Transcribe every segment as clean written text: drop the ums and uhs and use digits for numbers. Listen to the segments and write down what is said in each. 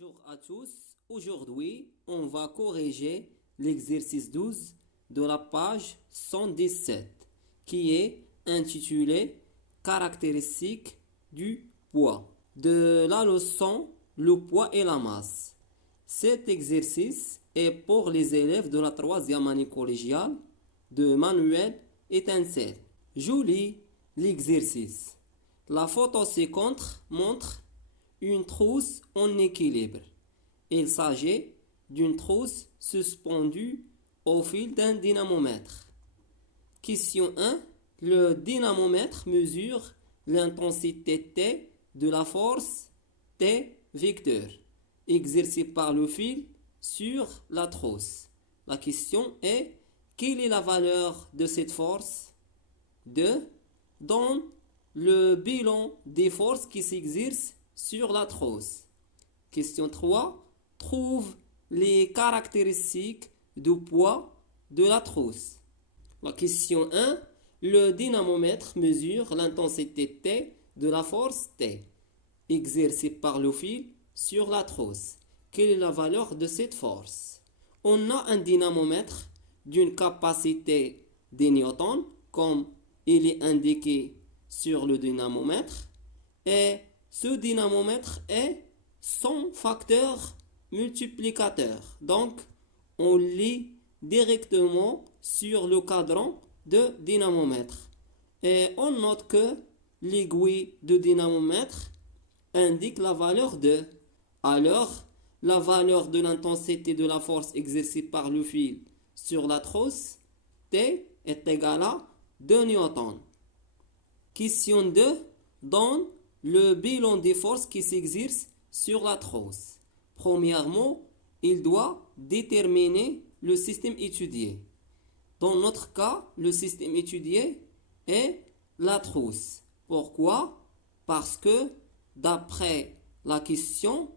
Bonjour à tous. Aujourd'hui, on va corriger l'exercice 12 de la page 117 qui est intitulé Caractéristiques du poids. De la leçon Le poids et la masse. Cet exercice est pour les élèves de la troisième année collégiale de Manuel Étincelle. Je lis l'exercice. La photo ci-contre montre une trousse en équilibre. Il s'agit d'une trousse suspendue au fil d'un dynamomètre. Question 1. Le dynamomètre mesure l'intensité T de la force T vecteur exercée par le fil sur la trousse. La question est: quelle est la valeur de cette force? 2. Donne le bilan des forces qui s'exercent sur la trousse. Question 3. Trouve les caractéristiques du poids de la trousse. La question 1. Le dynamomètre mesure l'intensité T de la force T exercée par le fil sur la trousse. Quelle est la valeur de cette force? On a un dynamomètre d'une capacité des newtons, comme il est indiqué sur le dynamomètre, et ce dynamomètre est son facteur multiplicateur. Donc, on lit directement sur le cadran de dynamomètre. Et on note que l'aiguille de dynamomètre indique la valeur de. Alors, la valeur de l'intensité de la force exercée par le fil sur la trousse, T, est égale à 2 newtons. Question 2. Donne le bilan des forces qui s'exercent sur la trousse. Premièrement, il doit déterminer le système étudié. Dans notre cas, le système étudié est la trousse. Pourquoi? Parce que d'après la question,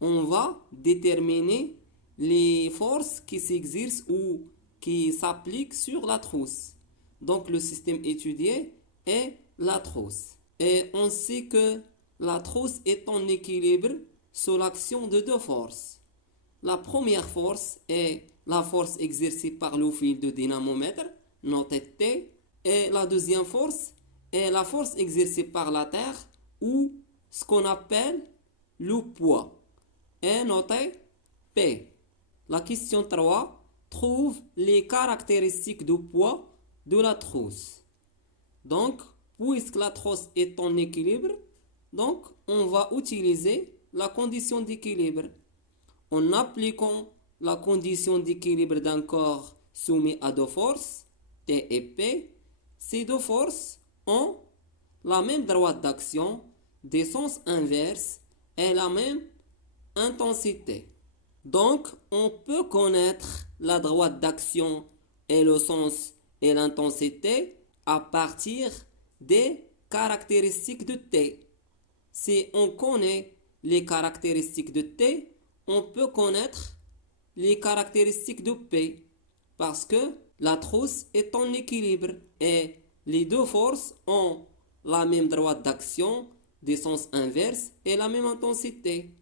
on va déterminer les forces qui s'exercent ou qui s'appliquent sur la trousse. Donc le système étudié est la trousse. Et on sait que la trousse est en équilibre sous l'action de deux forces. La première force est la force exercée par le fil de dynamomètre, notée T, et la deuxième force est la force exercée par la Terre, ou ce qu'on appelle le poids, est noté P. La question 3 trouve les caractéristiques du poids de la trousse. Donc, puisque la trousse est en équilibre, donc on va utiliser la condition d'équilibre. En appliquant la condition d'équilibre d'un corps soumis à deux forces, T et P, ces deux forces ont la même droite d'action, des sens inverses et la même intensité. Donc, on peut connaître la droite d'action et le sens et l'intensité à partir des caractéristiques de T. Si on connaît les caractéristiques de T, on peut connaître les caractéristiques de P parce que la trousse est en équilibre et les deux forces ont la même droite d'action, des sens inverses et la même intensité.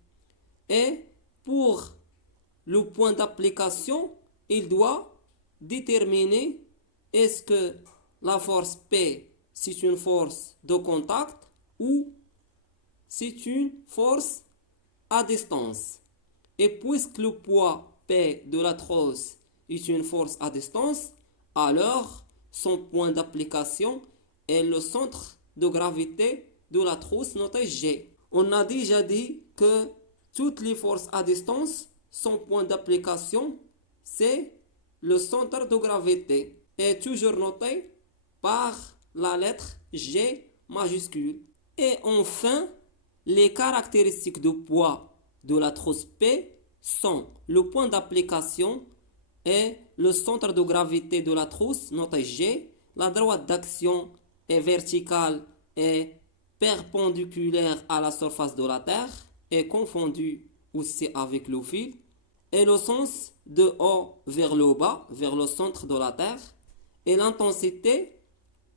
Et pour le point d'application, il doit déterminer est-ce que la force P c'est une force de contact ou c'est une force à distance. Et puisque le poids P de la trousse est une force à distance, alors son point d'application est le centre de gravité de la trousse noté G. On a déjà dit que toutes les forces à distance, son point d'application, c'est le centre de gravité, est toujours noté par la lettre G majuscule. Et enfin, les caractéristiques de poids de la trousse P sont le point d'application et le centre de gravité de la trousse, noté G. La droite d'action est verticale et perpendiculaire à la surface de la Terre et confondue aussi avec le fil. Et le sens de haut vers le bas, vers le centre de la Terre. Et l'intensité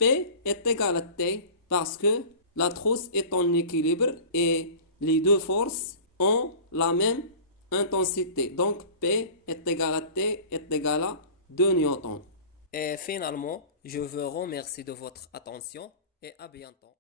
P est égale à T parce que la trousse est en équilibre et les deux forces ont la même intensité. Donc P est égal à T est égal à 2 newtons. Et finalement, je vous remercie de votre attention et à bientôt.